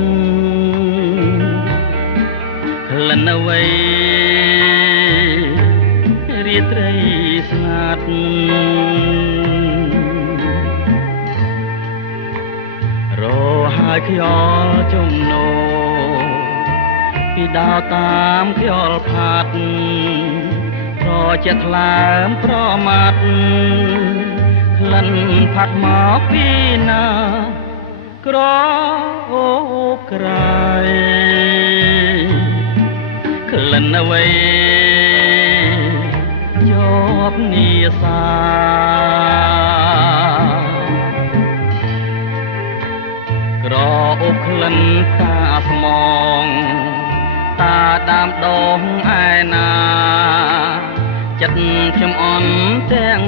នក្លិនអ្វីរាត្រីស្ងាត់រហើយខ្យល់ជំនោពីដៅតាមខ្យល់ផាត់ប្រជាថ្លើមប្រមាត់ក្លិនផាត់មកពីណាក្រអូបក្រៃក្លិនអ្វីជាប់នីសាក្រអូបក្លិនតាស្មងតាដាមដងឯណាចិត្តខ្ញុំអន់ទាំង